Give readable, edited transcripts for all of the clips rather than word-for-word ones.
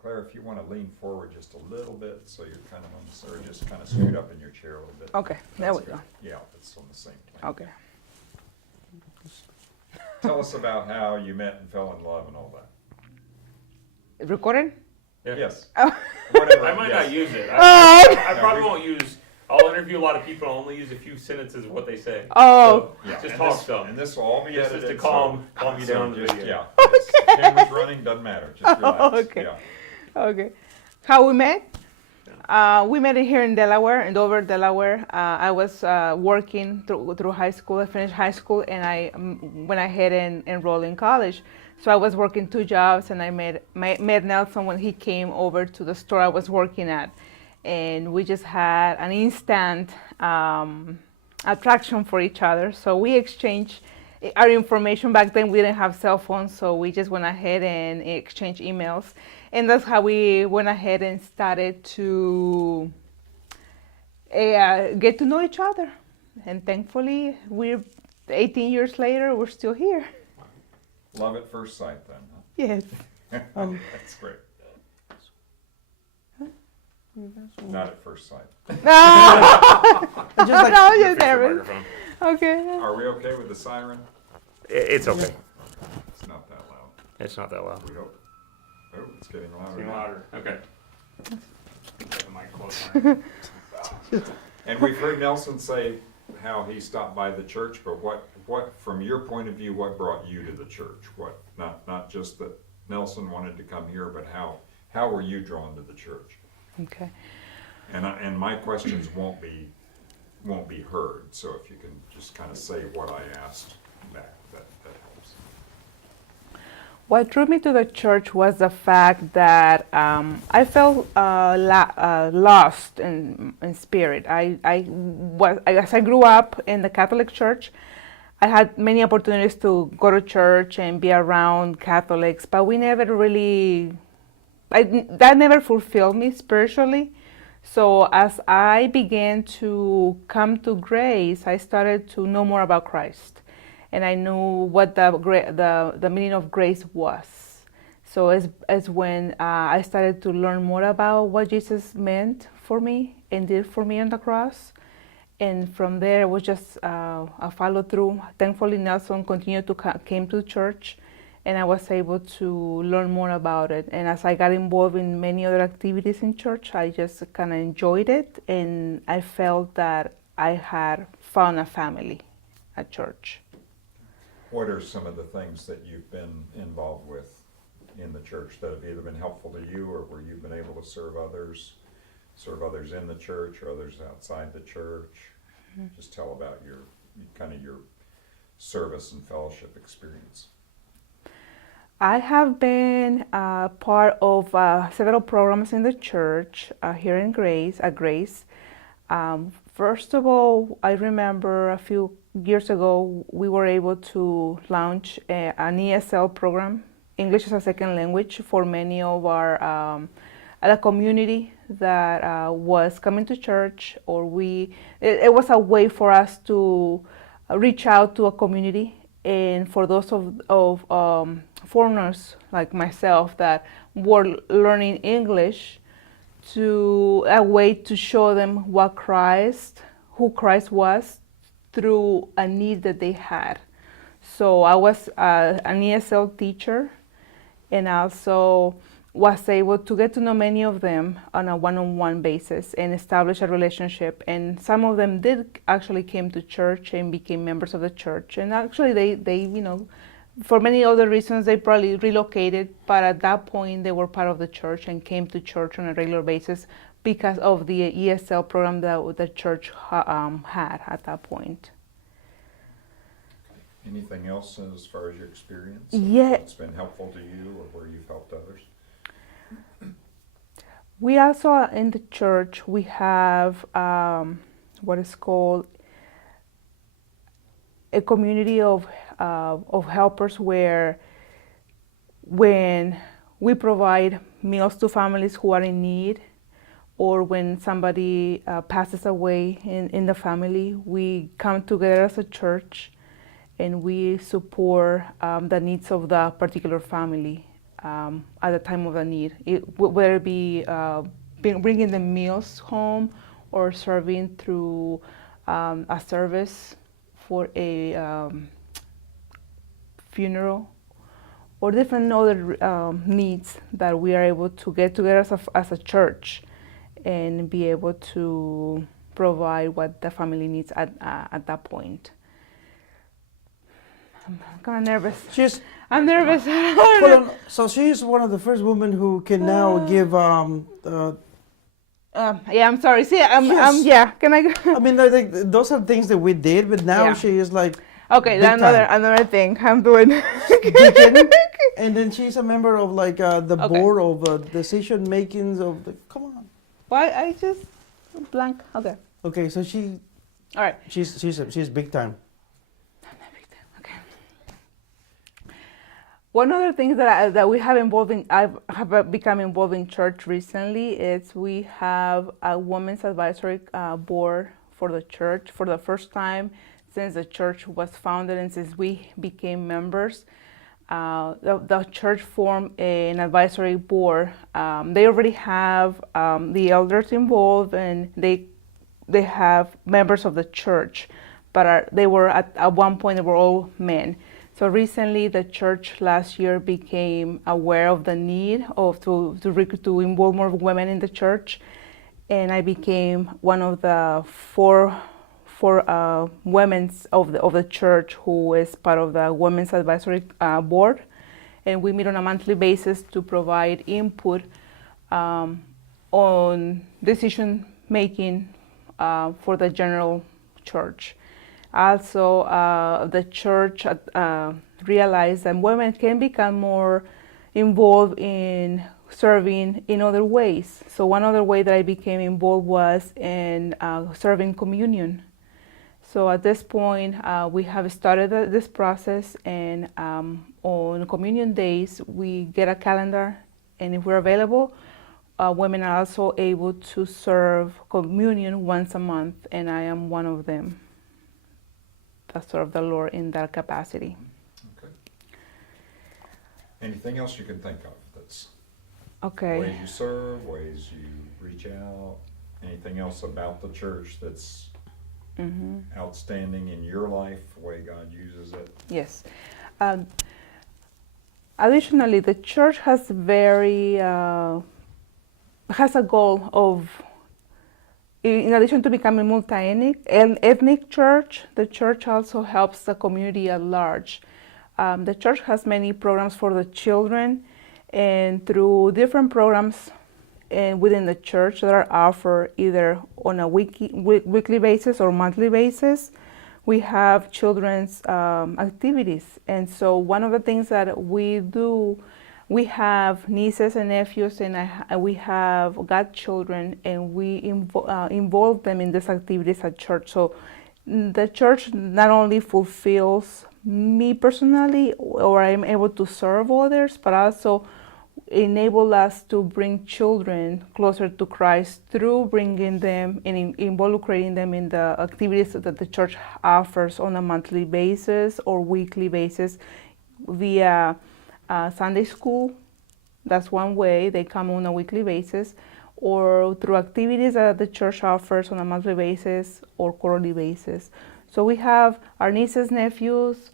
Claire, if you want to lean forward just a little bit, so you're kind of on the, or just kind of scoot up in your chair a little bit. Okay, there we That's go. good. Yeah, it's on the same plane. Okay. Tell us about how you met and fell in love and all that. Recording? Yeah. Yes. Oh. Whatever. I might yes. not use it. Oh. I probably won't use. I'll interview a lot of people. I'll only use a few sentences of what they say. Oh. Yeah, Just and talk this, stuff. and this will all be Just edited. to calm you so down in the just, video. Yeah. It's, camera's running, doesn't matter. Just relax. Okay. Yeah. Okay. How we met? We met here in Delaware, in Dover, Delaware. I was working through high school. I finished high school, and I went ahead and enrolled in college. So I was working 2 jobs, and I met Nelson when he came over to the store I was working at, and we just had an instant attraction for each other. So we exchanged our information. Back then we didn't have cell phones, so we just went ahead and exchanged emails. And that's how we went ahead and started to get to know each other. And thankfully, we're 18 years later, we're still here. Love at first sight, then. Huh? Yes. That's great. Not at first sight. Just Fix no, the just nervous. microphone. Okay. Are we okay with the siren? It's okay. It's not that loud. It's not that loud. We hope. Oh, it's getting louder. Getting now. louder. Okay. Get the mic closer. And we've heard Nelson say how he stopped by the church, but what, from your point of view, what brought you to the church? What, not just that Nelson wanted to come here, but how were you drawn to the church? Okay. And my questions won't be heard, so if you can just kind of say what I asked back, that helps. What drew me to the church was the fact that I felt lost in spirit. As I grew up in the Catholic Church, I had many opportunities to go to church and be around Catholics, but we never really, that never fulfilled me spiritually. So as I began to come to grace, I started to know more about Christ. And I knew what the meaning of grace was. So as when I started to learn more about what Jesus meant for me and did for me on the cross. And from there, it was just a follow through. Thankfully, Nelson continued to came to church, and I was able to learn more about it. And as I got involved in many other activities in church, I just kind of enjoyed it, and I felt that I had found a family at church. What are some of the things that you've been involved with in the church that have either been helpful to you or where you've been able to serve others in the church or others outside the church? Mm-hmm. Just tell about your service and fellowship experience. I have been part of several programs in the church here in Grace. First of all, I remember a few years ago we were able to launch an ESL program, English as a Second Language, for many of our the community that was coming to church, or it was a way for us to reach out to a community, and for those of foreigners like myself that were learning English, to a way to show them who Christ was through a need that they had. So I was an ESL teacher, and also was able to get to know many of them on a one-on-one basis and establish a relationship. And some of them did actually came to church and became members of the church. And actually they for many other reasons, they probably relocated, but at that point they were part of the church and came to church on a regular basis because of the ESL program that the church had at that point. Anything else as far as your experience? Yeah. That's been helpful to you or where you've helped others? We also, in the church, we have what is called a community of helpers, where when we provide meals to families who are in need, or when somebody passes away in the family, we come together as a church and we support the needs of the particular family. at the time of the need, whether it be bringing the meals home or serving through a service for a funeral or different other needs that we are able to get together as a church and be able to provide what the family needs at that point. I'm kind of nervous. I'm nervous. Hold on. So she's one of the first women who can now give. Yeah, I'm sorry. See, Yes. yeah. Can I? I mean, I think those are things that we did, but now Yeah. she is like Okay, big another thing I'm doing. deacon, and then she's a member of like the Okay. board of decision makings of the. Come on. Why I just blank? Okay. Okay, so All right. she's big time. Okay. One other thing that we have involved in, have become involved in church recently is we have a women's advisory board for the church for the first time since the church was founded and since we became members. The church formed an advisory board. They already have the elders involved, and they have members of the church, but they were at one point they were all men. So recently, the church last year became aware of the need of to involve more women in the church, and I became one of the four women of the church who is part of the women's advisory board, and we meet on a monthly basis to provide input on decision making for the general church. Also, the church realized that women can become more involved in serving in other ways. So one other way that I became involved was in serving communion. So at this point, we have started this process, and on communion days, we get a calendar, and if we're available, women are also able to serve communion once a month, and I am one of them that serve the Lord in that capacity. Okay. Anything else you can think of that's Okay. ways you serve, ways you reach out, anything else about the church that's outstanding in your life, the way God uses it? Yes. Additionally, the church has has a goal of, in addition to becoming multi-ethnic church, the church also helps the community at large. The church has many programs for the children, and through different programs within the church that are offered either on a weekly basis or monthly basis, we have children's activities. And so one of the things that we do, we have nieces and nephews, and we have godchildren, and we involve them in these activities at church. So the church not only fulfills me personally, or I'm able to serve others, but also enable us to bring children closer to Christ through bringing them and involucrating them in the activities that the church offers on a monthly basis or weekly basis via Sunday school. That's one way they come on a weekly basis, or through activities that the church offers on a monthly basis or quarterly basis. So we have our nieces, nephews,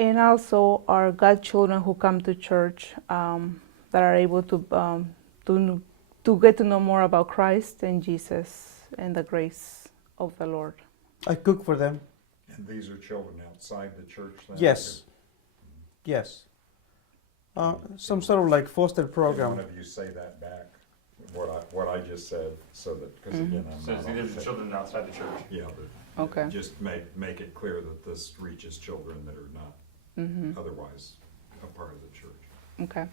and also our godchildren who come to church that are able to get to know more about Christ and Jesus and the grace of the Lord. I cook for them. And these are children outside the church then? Yes. Yes. Some sort of like foster Can program. one of you say that back, what I just said, so that, because again, I'm So not it's on either the the tape. children outside the church. Yeah, Okay. just make it clear that this reaches children that are not otherwise a part of the church. Okay.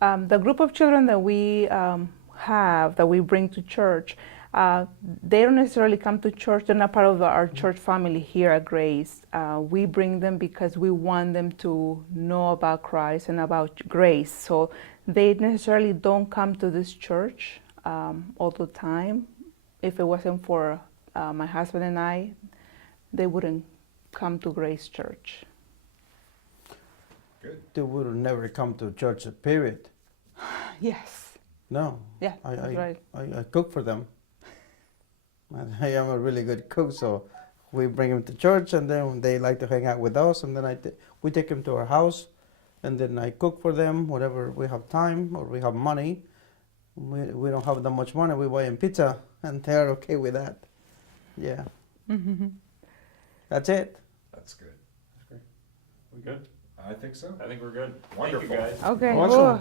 The group of children that we that we bring to church, they don't necessarily come to church. They're not part of our church family here at Grace. We bring them because we want them to know about Christ and about grace. So they necessarily don't come to this church all the time. If it wasn't for my husband and I, they wouldn't come to Grace Church. Good. they would never come to church, period. Yes. No. Yeah, I, that's I, right. I cook for them. And I am a really good cook, so we bring them to church, and then they like to hang out with us, and then we take them to our house, and then I cook for them whatever we have time or we have money. We don't have that much money. We buy them pizza, and they are okay with that. Yeah, that's it. That's good. We good? I think so. I think we're good. Wonderful. Thank you guys. Okay. Awesome. Whoa.